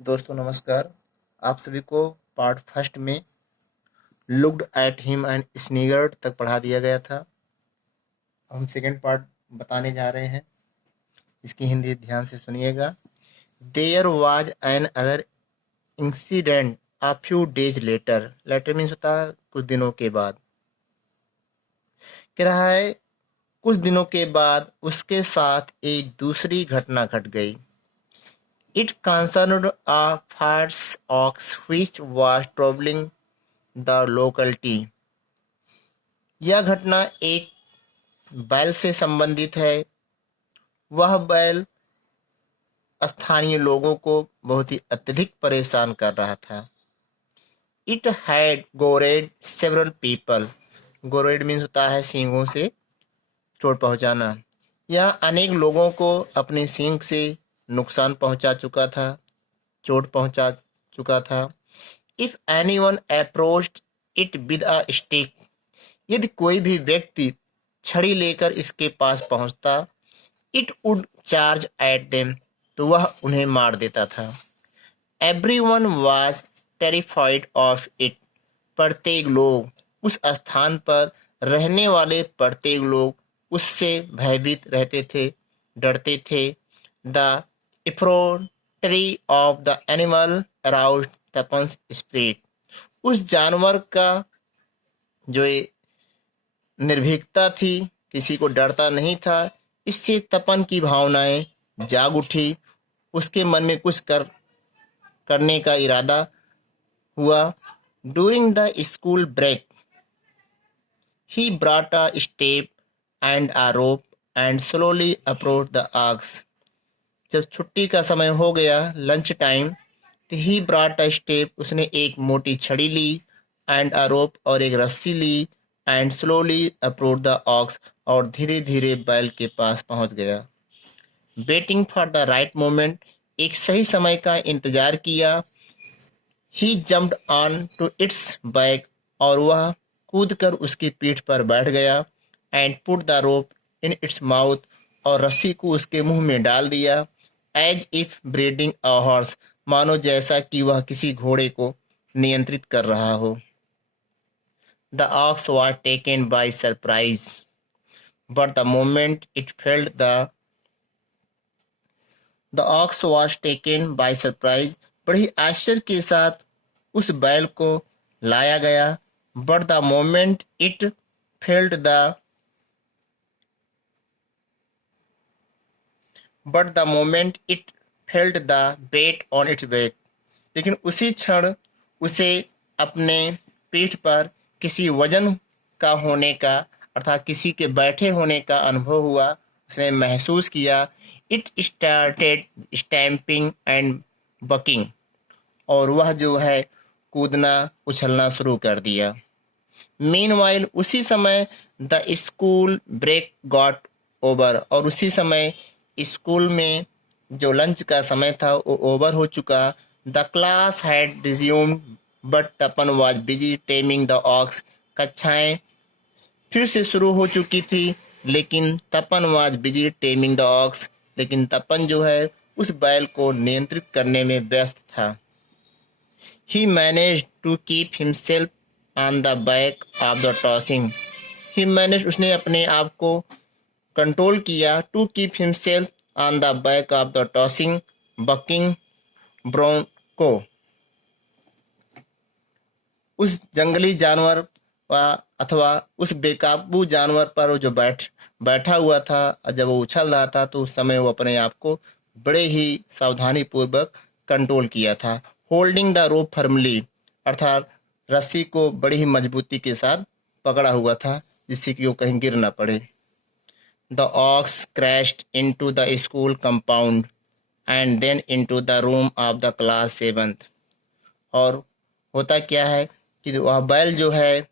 दोस्तों नमस्कार। आप सभी को पार्ट फर्स्ट में लुक्ड एट हिम एंड स्निगर्ड तक पढ़ा दिया गया था। अब हम सेकेंड पार्ट बताने जा रहे हैं। इसकी हिंदी ध्यान से सुनिएगा। There was an other incident a few days later. Later means होता है कुछ दिनों के बाद। कह रहा है कुछ दिनों के बाद उसके साथ एक दूसरी घटना घट गई। It concerned a false ox which was traveling the locality. यह घटना एक बैल से संबंधित है। वह बैल स्थानीय लोगों को बहुत ही अत्यधिक परेशान कर रहा था। It had gored several people. Gored means होता है सींगों से चोट पहुंचाना। यह अनेक लोगों को अपनी सींग से नुकसान पहुंचा चुका था, चोट पहुंचा चुका था। If anyone approached it with a stick, यदि कोई भी व्यक्ति छड़ी लेकर इसके पास पहुंचता, it would charge at them, तो वह उन्हें मार देता था। Everyone was terrified of it, प्रत्येक लोग, उस स्थान पर रहने वाले प्रत्येक लोग उससे भयभीत रहते थे, डरते थे। The effrontery of the animal aroused Tapan's spirit. उस जानवर का जो निर्भीकता थी, किसी को डरता नहीं था, इससे तपन की भावनाएं जाग उठी। उसके मन में कुछ करने का इरादा हुआ। During the school break, he brought a step and a rope and slowly approached the ox. जब छुट्टी का समय हो गया, लंच टाइम, तो ही ब्रॉट अ स्टेप, उसने एक मोटी छड़ी ली, एंड अ रोप, और एक रस्सी ली, and slowly approach the ox, और धीरे धीरे बैल के पास पहुंच गया। Waiting for the right moment, एक सही समय का इंतजार किया। He jumped on to its back, और वह कूदकर उसकी पीठ पर बैठ गया। And put the rope in its mouth, और रस्सी को उसके मुंह में डाल दिया। As if breeding a horse, मानो जैसा कि वह किसी घोड़े को नियंत्रित कर रहा हो। The ox was taken by surprise, but the moment it felt the ox was taken by surprise, बड़ी आश्चर्य के साथ उस बैल को लाया गया। but the moment it felt the weight on its back, लेकिन उसी क्षण उसे अपने पीठ पर किसी वजन का होने का, अर्थात किसी के बैठे होने का अनुभव हुआ, उसने महसूस किया। It started stamping and baking, और वह जो है कूदना उछलना शुरू कर दिया। मीनवाइल, उसी समय the school break got over, और उसी समय स्कूल में जो लंच का समय था वो ओवर हो चुका। The class had resumed but Tapan was busy taming the ox, कक्षाएं फिर से शुरू हो चुकी थी, लेकिन Tapan was busy taming the ox, लेकिन तपन जो है उस बैल को नियंत्रित करने में व्यस्त था। He managed to keep himself on the back of the tossing, he manage, उसने अपने आप को कंट्रोल किया, to keep himself on the back of the tossing bucking bronco, उस जंगली जानवर अथवा उस बेकाबू जानवर पर जो बैठा हुआ था। जब वो उछल रहा था तो उस समय वो अपने आप को बड़े ही सावधानी पूर्वक कंट्रोल किया था। होल्डिंग द रोप फर्मली, अर्थात रस्सी को बड़ी ही मजबूती के साथ पकड़ा हुआ था, जिससे कि वो कहीं गिर ना पड़े। The ox crashed into the school compound and then into the room of the class 7th, और होता क्या है कि वह बैल जो है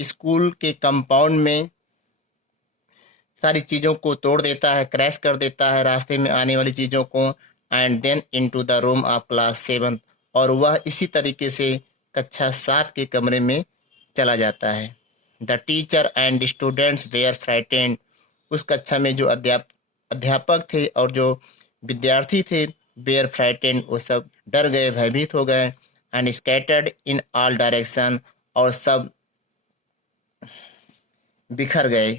स्कूल के कंपाउंड में सारी चीज़ों को तोड़ देता है, क्रैश कर देता है रास्ते में आने वाली चीज़ों को। And then into the room of class 7th, और वह इसी तरीके से कक्षा 7 के कमरे में चला जाता है। The teacher and students were frightened, उस कक्षा में जो अध्यापक थे और जो विद्यार्थी थे वेयर फ्राइटेंड, वो सब डर गए, भयभीत हो गए। And scattered in all direction, और सब बिखर गए।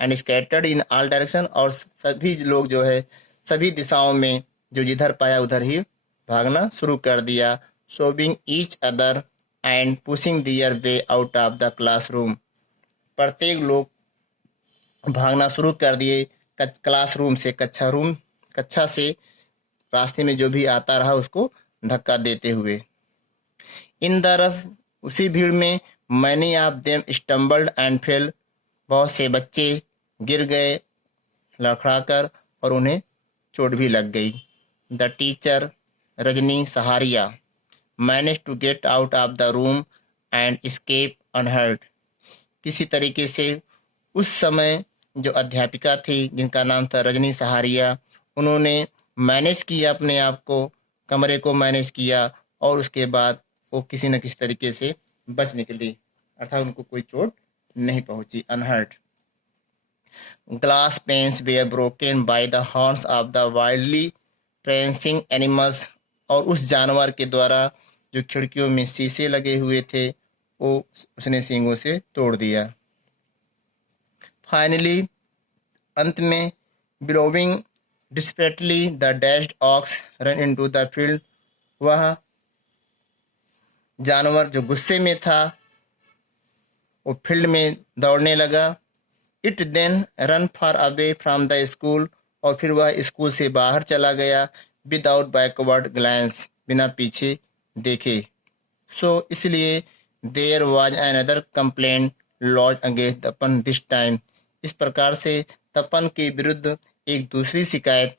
And scattered in all direction, और सभी लोग जो है सभी दिशाओं में जो जिधर पाया उधर ही भागना शुरू कर दिया। Shoving each other and pushing their way out of the classroom. प्रत्येक लोग भागना शुरू कर दिए क्लासरूम से, कक्षा से। रास्ते में जो भी आता रहा उसको धक्का देते हुए। इन द रस, उसी भीड़ में, many of them stumbled and fail, बहुत से बच्चे गिर गए लड़खड़ाकर, और उन्हें चोट भी लग गई। The teacher Rajni Saharia manage to get out of the room and escape unhurt. किसी तरीके से उस समय जो अध्यापिका थी जिनका नाम था रजनी सहारिया, उन्होंने मैनेज किया अपने आप को, कमरे को मैनेज किया, और उसके बाद वो किसी न किसी तरीके से बच निकली, अर्थात उनको कोई चोट नहीं पहुंची, unhurt. Glass panes were broken by the horns of the wildly prancing animals, और उस जानवर के द्वारा जो खिड़कियों में शीशे लगे हुए थे वो उसने सींगों से तोड़ दिया। फाइनली, अंत में, bellowing desperately the dashed ox run into the field, वह जानवर जो गुस्से में था वो फील्ड में दौड़ने लगा। It then run far away from the school, और फिर वह स्कूल से बाहर चला गया। विदाउट बैकवर्ड ग्लैंस, बिना पीछे देखे। सो इसलिए there was another complaint lodged against Tapan this time. इस प्रकार से तपन के विरुद्ध एक दूसरी शिकायत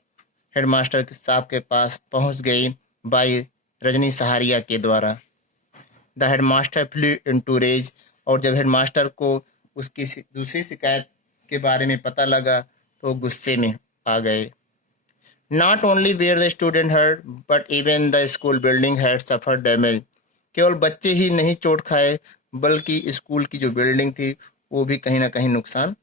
हेडमास्टर साहब के पास पहुंच गई बाई रजनी सहारिया के द्वारा। The headmaster flew into rage, और जब हेडमास्टर को उसकी दूसरी शिकायत के बारे में पता लगा तो गुस्से में आ गए। Not only were the student hurt but even the school building had suffered damage. केवल बच्चे ही नहीं चोट खाए बल्कि स्कूल की जो बिल्डिंग थी वो भी कहीं ना कहीं नुकसान,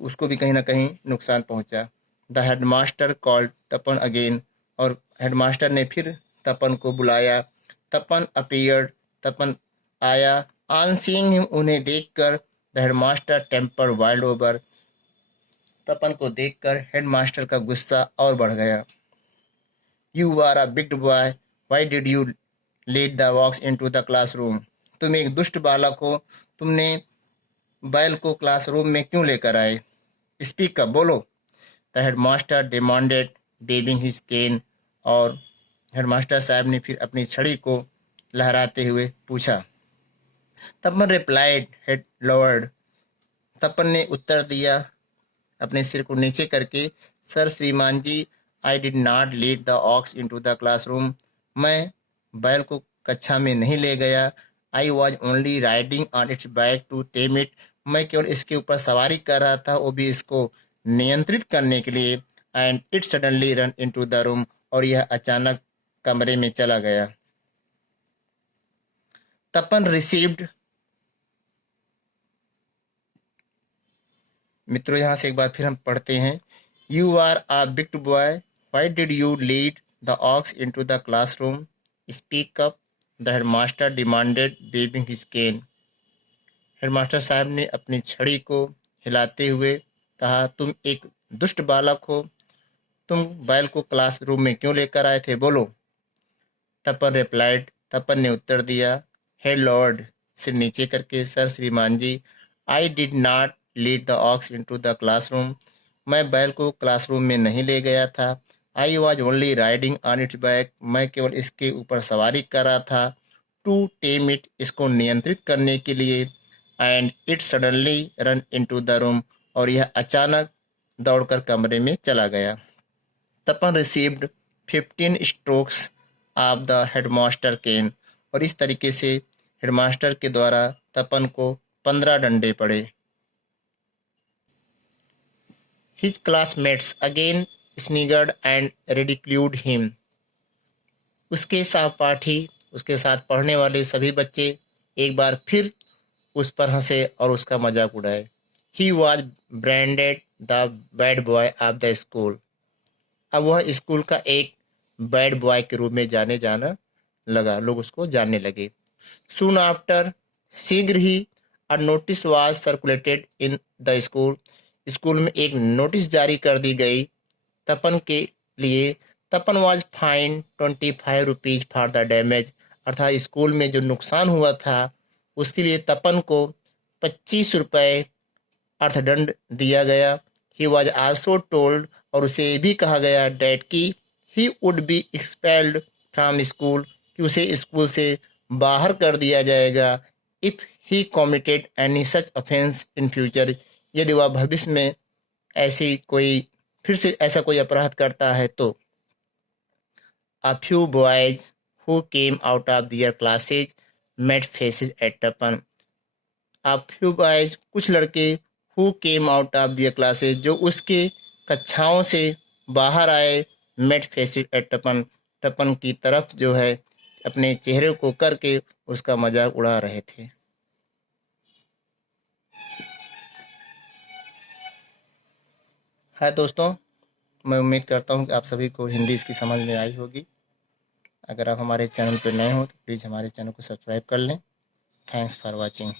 उसको भी कहीं ना कहीं नुकसान पहुंचा। The headmaster called Tapan again, और हेडमास्टर ने फिर तपन को बुलाया। तपन अपीयर्ड, तपन आया। ऑन सीइंग हिम, उन्हें देखकर, the headmaster temper wild over, Tapan को देखकर हेडमास्टर का गुस्सा और बढ़ गया। You are a big boy, why did you lead the ox into the classroom. तुम एक दुष्ट बालक हो, तुमने बैल को क्लासरूम में क्यों लेकर आए? स्पीक अप, बोलो। The headmaster demanded waving his cane, और हेडमास्टर साहब ने फिर अपनी छड़ी को लहराते हुए पूछा। तपन रिप्लाइड हेड लोअर्ड, तपन ने उत्तर दिया अपने सिर को नीचे करके, सर श्रीमान जी, I did not lead the ox into the classroom. मैं बैल को कक्षा में नहीं ले गया। I was only riding on its back to tame it. मैं केवल इसके ऊपर सवारी कर रहा था, वो भी इसको नियंत्रित करने के लिए। And it suddenly run into the room, और यह अचानक कमरे में चला गया। तपन रिसीव्ड, मित्रों यहाँ से एक बार फिर हम पढ़ते हैं। You are a big boy, why did you lead the ox into the classroom? Speak up, the headmaster demanded waving his cane. Headmaster साहब ने अपनी छड़ी को हिलाते हुए कहा, तुम एक दुष्ट बालक हो, तुम बैल को क्लासरूम में क्यों लेकर आए थे, बोलो। तपन रिप्लाइड, तपन ने उत्तर दिया, हे लॉर्ड, सिर नीचे करके, सर श्रीमान जी, I did not lead the ox into the classroom. मैं बैल को क्लासरूम में नहीं ले गया था। I was only riding on its back. मैं केवल इसके ऊपर सवारी कर रहा था। टू टेम इट, इसको नियंत्रित करने के लिए। And it suddenly run into the room, और यह अचानक दौड़कर कमरे में चला गया। Tapan received 15 strokes of the headmaster cane, और इस तरीके से हेडमास्टर के द्वारा तपन को 15 डंडे पड़े। His classmates again sniggered and ridiculed him. उसके सहपाठी, उसके साथ पढ़ने वाले सभी बच्चे एक बार फिर उस पर हंसे और उसका मजाक उड़ाए। He was branded the bad boy of the school. अब वह स्कूल का एक बैड बॉय के रूप में जाने जाना लगा, लोग उसको जानने लगे। सून आफ्टर, शीघ्र ही, a notice was circulated in the school, school में एक नोटिस जारी कर दी गई तपन के लिए। Tapan was fine 25 rupees for the damage, अर्थात स्कूल में जो नुकसान हुआ था उसके लिए तपन को 25 रुपये अर्थदंड दिया गया। ही वॉज आल्सो टोल्ड, और उसे भी कहा गया, डैट की he would be expelled from school, कि उसे स्कूल से बाहर कर दिया जाएगा। If he committed any such offence in future, यदि वह भविष्य में ऐसी कोई फिर से ऐसा कोई अपराध करता है तो। A few boys who came out of their classes met faces at Tapan. A few boys, कुछ लड़के, who came out of their classes, जो उसके कक्षाओं से बाहर आए, met faces at Tapan, तपन की तरफ जो है अपने चेहरे को करके उसका मजाक उड़ा रहे थे। है दोस्तों, मैं उम्मीद करता हूँ कि आप सभी को हिंदी इसकी समझ में आई होगी। अगर आप हमारे चैनल पर नए हो तो प्लीज़ हमारे चैनल को सब्सक्राइब कर लें। Thanks for watching.